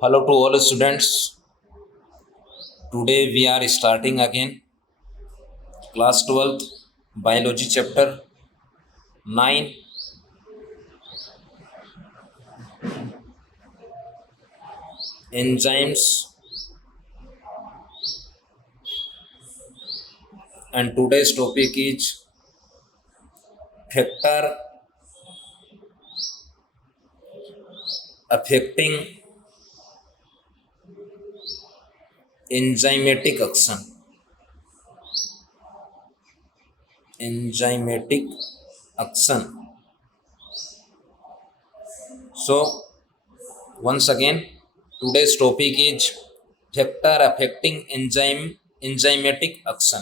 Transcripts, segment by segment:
Hello to all students. Today we are starting again class 12th biology chapter 9 enzymes, and today's topic is factor affecting enzymatic action. Enzymatic action. So once again today's topic is factor affecting enzymatic action.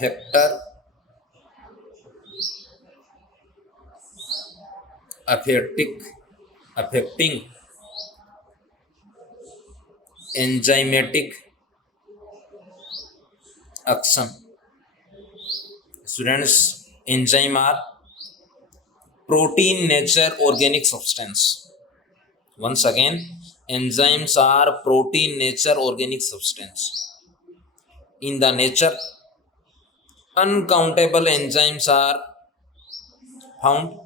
Factor affecting enzymatic action. Students, enzyme are protein nature organic substance. Once again, enzymes are protein nature organic substance. In the nature, uncountable enzymes are found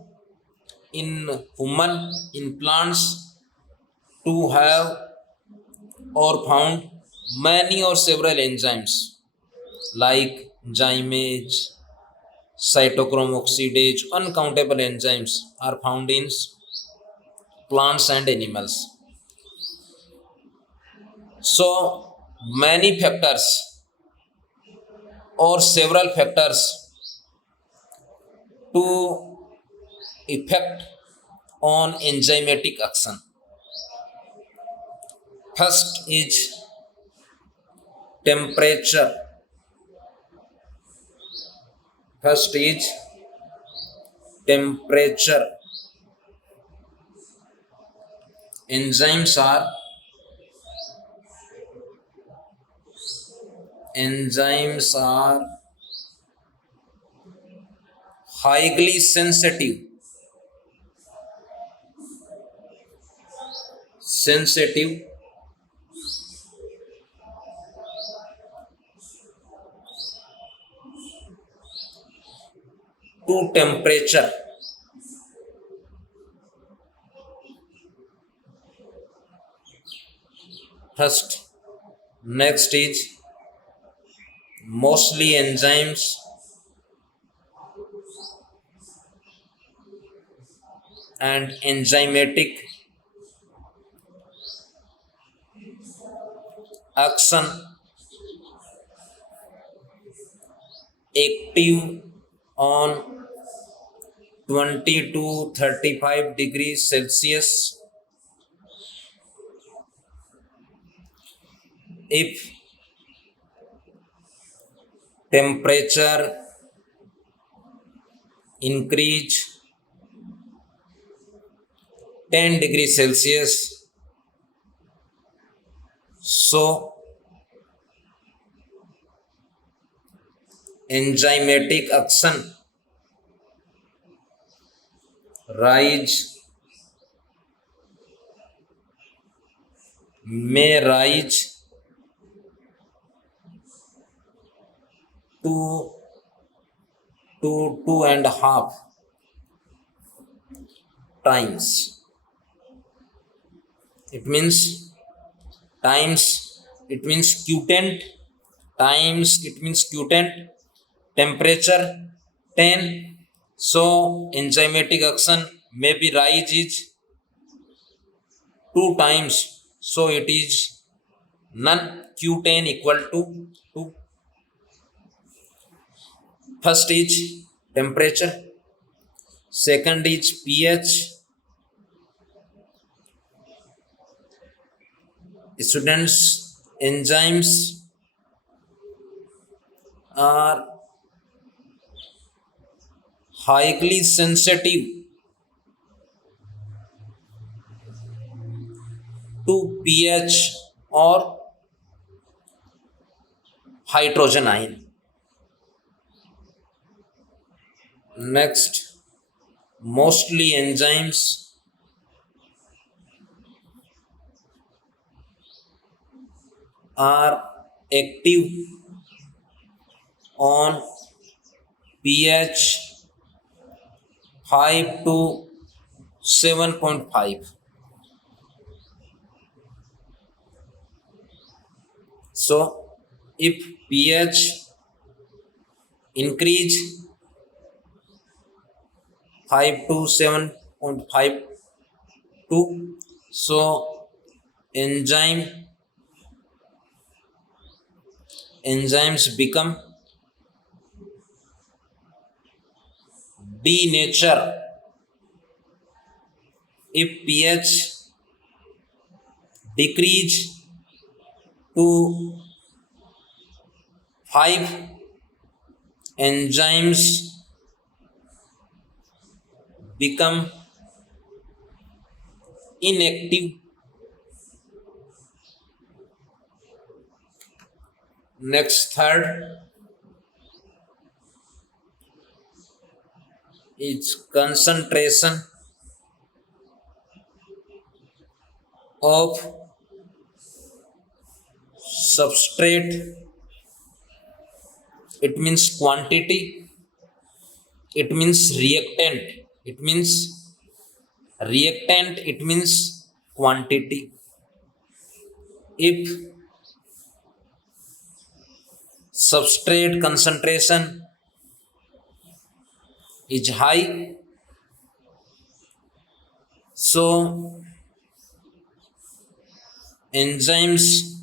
in human, in plants to have or found many or several enzymes like gymase, cytochrome oxidase. Uncountable enzymes are found in plants and animals. So many factors or several factors to effect on enzymatic action. First is temperature. First is temperature. Enzymes are highly sensitive to temperature. First, next is mostly enzymes and enzymatic action active on 20 to 35 degrees Celsius. If temperature increase 10 degrees Celsius, so enzymatic action may rise to 2.5 times. It means quotient times, it means quotient temperature 10. So enzymatic action may be rise is 2 times. So it is none Q10 equal to 2. First is temperature. Second is pH. Students, enzymes are highly sensitive to pH or hydrogen ion. Next, mostly enzymes are active on pH 5 to 7.5. So, if pH increase 5 to 7.52, so enzymes become denature. If pH decrease to 5, enzymes become inactive. Next, third is concentration of substrate. It means quantity. It means reactant. It means reactant. It means quantity. If substrate concentration is high, so enzymes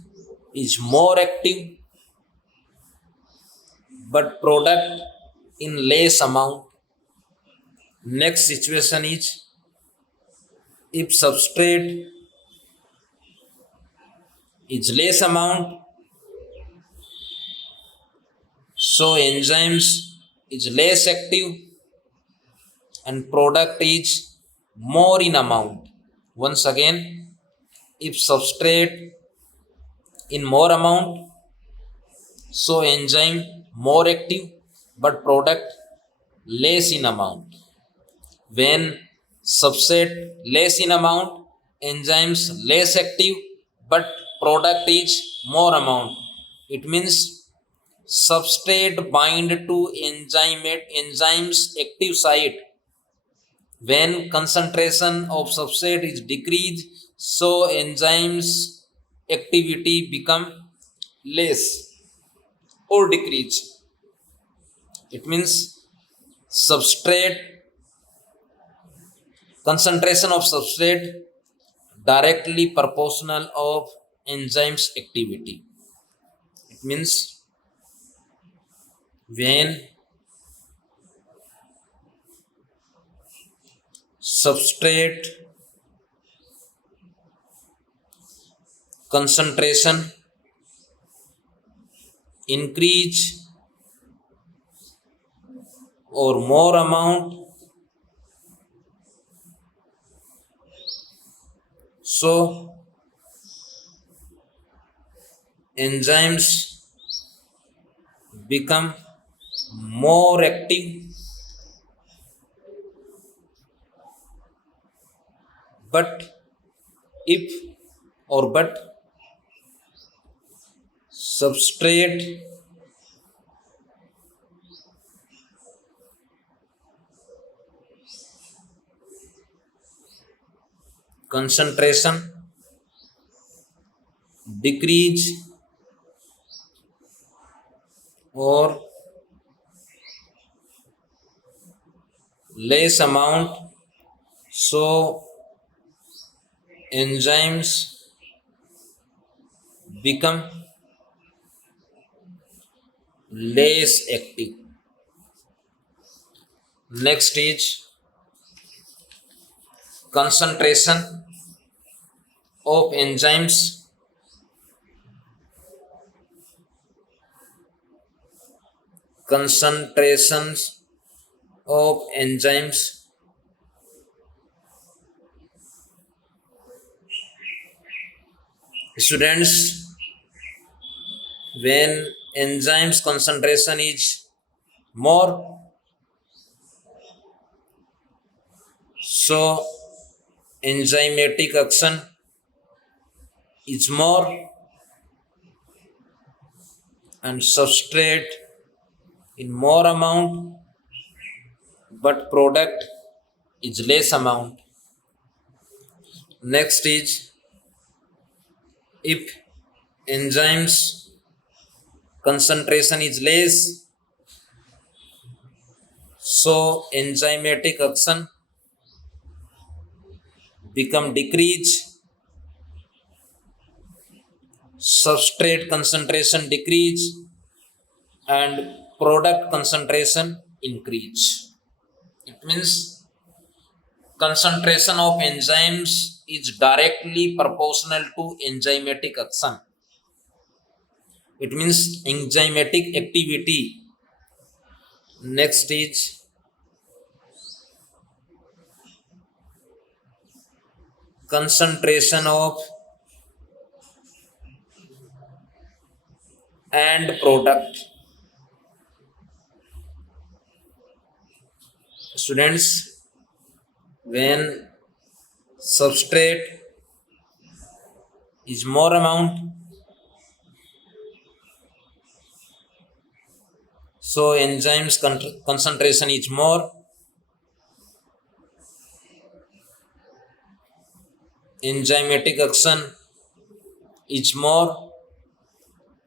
is more active but product in less amount. Next situation is if substrate is less amount, so enzymes is less active and product is more in amount. Once again, if substrate in more amount, so enzyme more active but product less in amount. When substrate less in amount, enzymes less active but product is more amount. It means substrate bind to enzymes active site. When concentration of substrate is decreased, so enzymes activity become less or decrease. It means substrate concentration of substrate directly proportional of enzymes activity. It means when substrate concentration increase or more amount, so enzymes become more active but substrate concentration decrease or less amount, so enzymes become less active. Next is concentration of enzymes concentrations of enzymes students, when enzymes concentration is more, so enzymatic action is more and substrate in more amount, but product is less amount. Next is if enzymes concentration is less, so enzymatic action become decrease, substrate concentration decrease, and product concentration increase. It means concentration of enzymes is directly proportional to enzymatic action. It means enzymatic activity. Next is concentration of and product. Students, when substrate is more amount, so enzymes concentration is more, enzymatic action is more,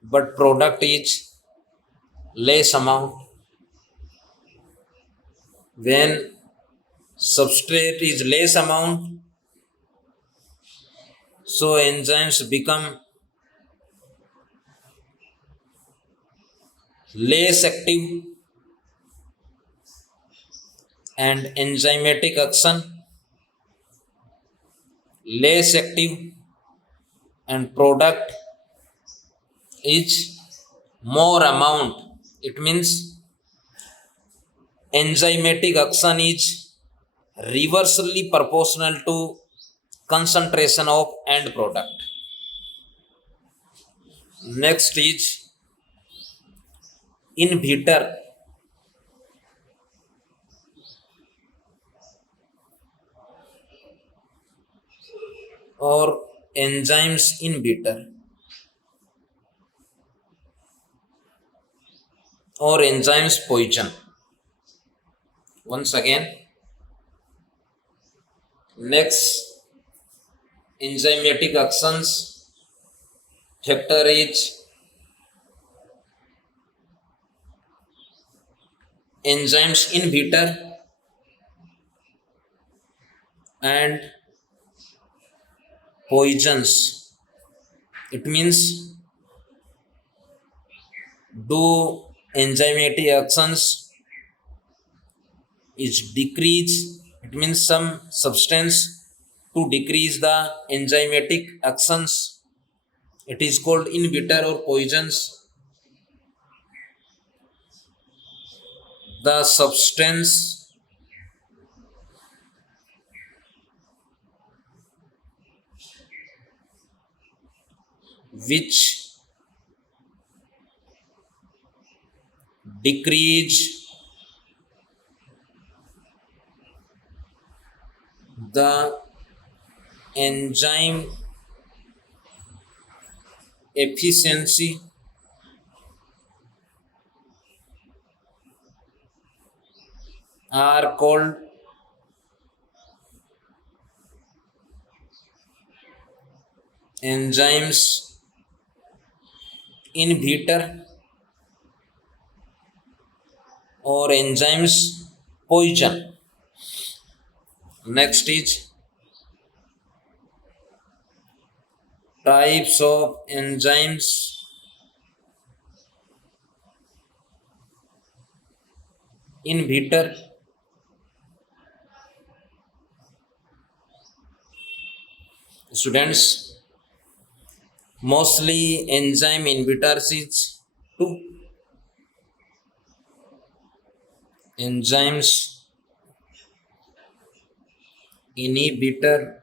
but product is less amount. When substrate is less amount, so enzymes become less active and enzymatic action less active and product is more amount. It means enzymatic action is reversely proportional to concentration of end product. Next is inhibitor. Or enzymes inhibitor or enzymes poison. Once again, next enzymatic actions factor is enzymes inhibitor and poisons. It means do enzymatic actions is decrease. It means some substance to decrease the enzymatic actions. It is called inhibitor or poisons. The substance which decrease the enzyme efficiency are called enzymes inhibitor or enzymes poison. Next is types of enzymes inhibitor. Students, mostly enzyme inhibitors is two. Enzymes inhibitor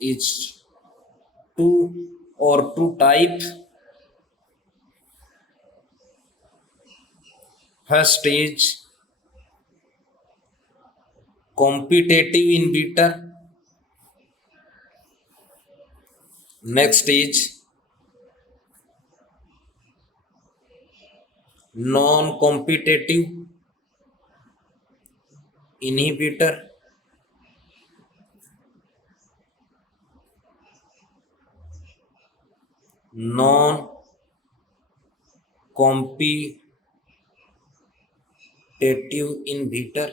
is two type. First is competitive inhibitor. Next is non-competitive inhibitor, non-competitive inhibitor.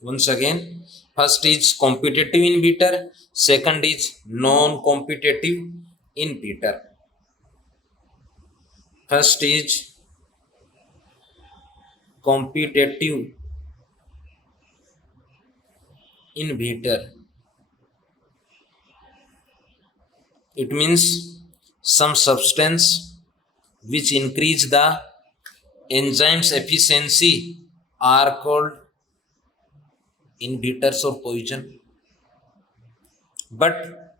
Once again, first is competitive inhibitor, second is non-competitive inhibitor. First is competitive inhibitor. It means some substance which increase the enzymes efficiency are called inhibitors or poison. But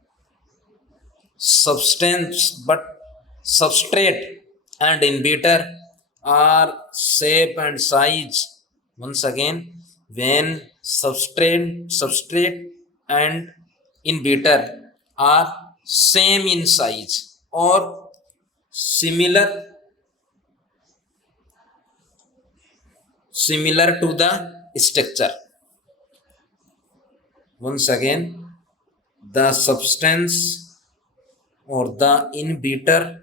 substrate and inhibitor are shape and size. Once again, when substrate and inhibitor are same in size or similar to the structure. Once again, the substance or the inhibitor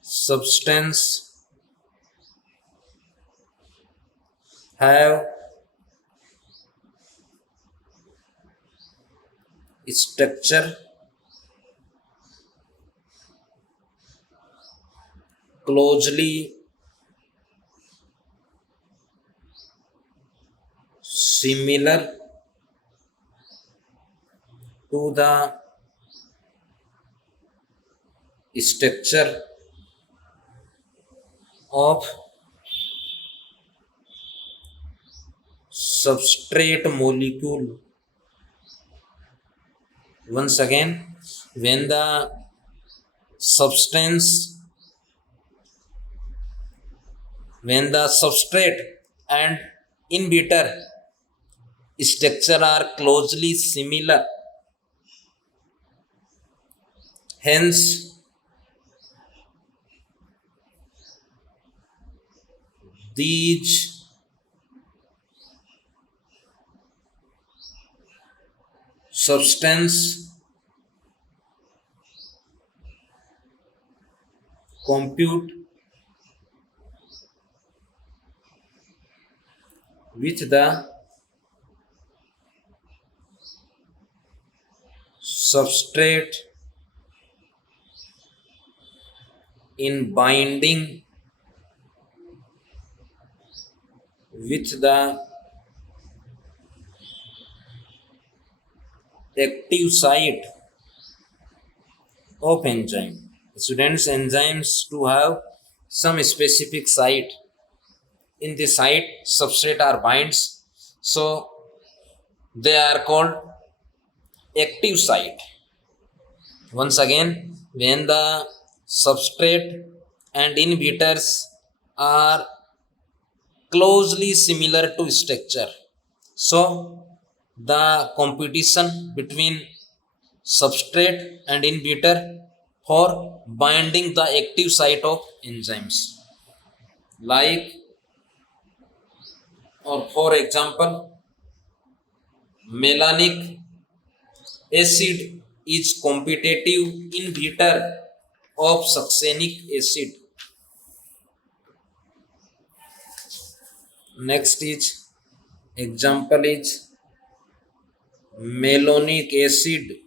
substance have structure closely similar to the structure of substrate molecule. Once again, when the substrate and inhibitor structure are closely similar, hence these substance compute with the substrate in binding with the active site of enzyme. Students, enzymes to have some specific site. In the site, substrate are binds, so they are called active site. Once again, when the substrate and inhibitors are closely similar to structure, so the competition between substrate and inhibitor for binding the active site of enzymes, like or for example, malonic acid is competitive inhibitor of succinic acid. Next is example is malonic acid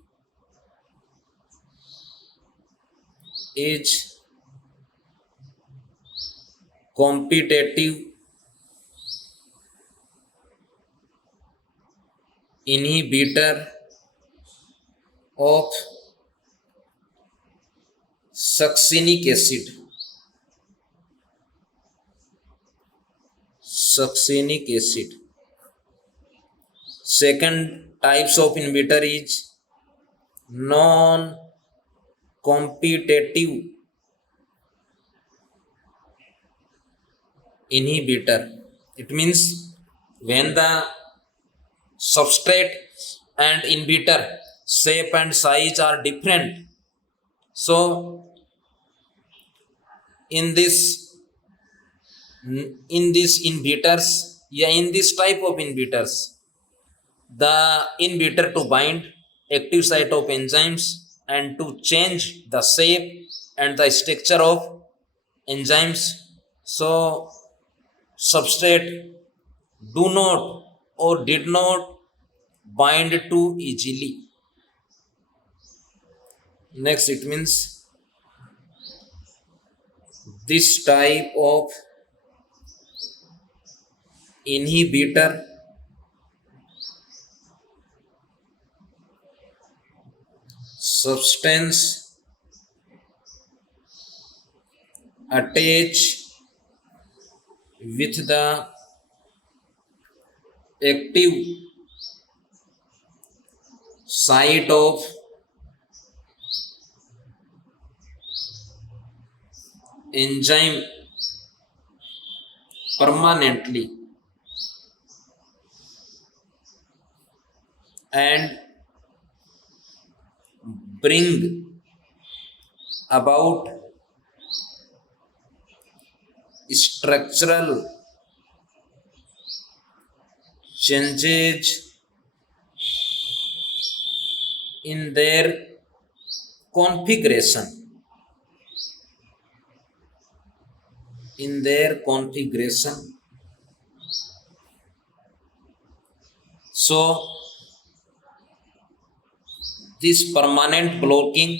is competitive inhibitor of succinic acid. Second types of inhibitor is non-competitive inhibitor. It means when the substrate and inhibitor shape and size are different. So in this inhibitors, yeah, in this type of inhibitors, the inhibitor to bind active site of enzymes and to change the shape and the structure of enzymes. So substrate do not or did not bind too easily. Next, it means this type of inhibitor substance attach with the active site of enzyme permanently and bring about structural changes in their configuration. So this permanent blocking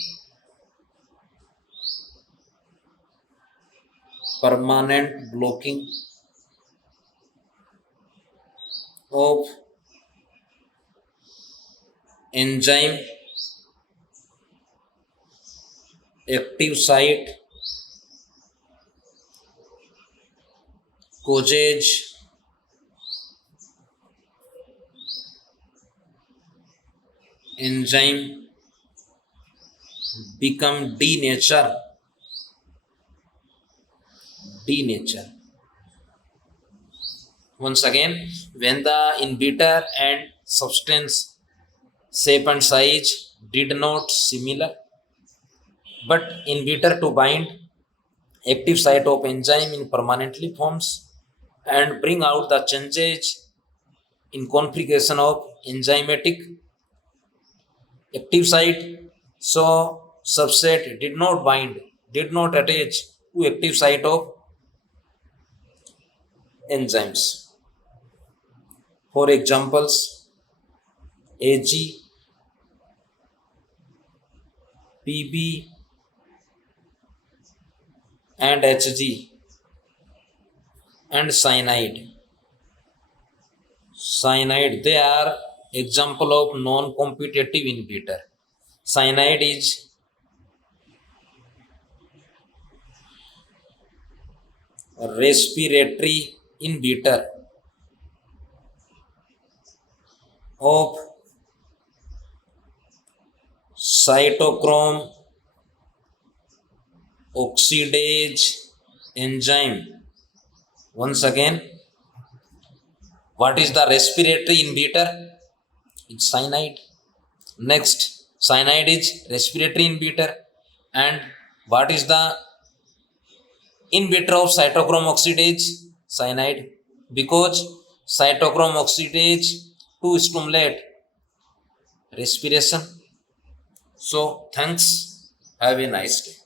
of enzyme active site causes enzyme become denature. Once again, when the inhibitor and substance shape and size did not similar, but inhibitor to bind active site of enzyme in permanently forms and bring out the changes in configuration of enzymatic active site. So substrate did not attach to active site of enzymes. For examples, Ag, Pb and Hg and cyanide, they are example of non-competitive inhibitor. Cyanide is respiratory inhibitor of cytochrome oxidase enzyme. Once again, what is the respiratory inhibitor? It's cyanide. Next, cyanide is respiratory inhibitor. And what is the inhibitor of cytochrome oxidase? Cyanide. Because cytochrome oxidase to stimulate respiration. So thanks. Have a nice day.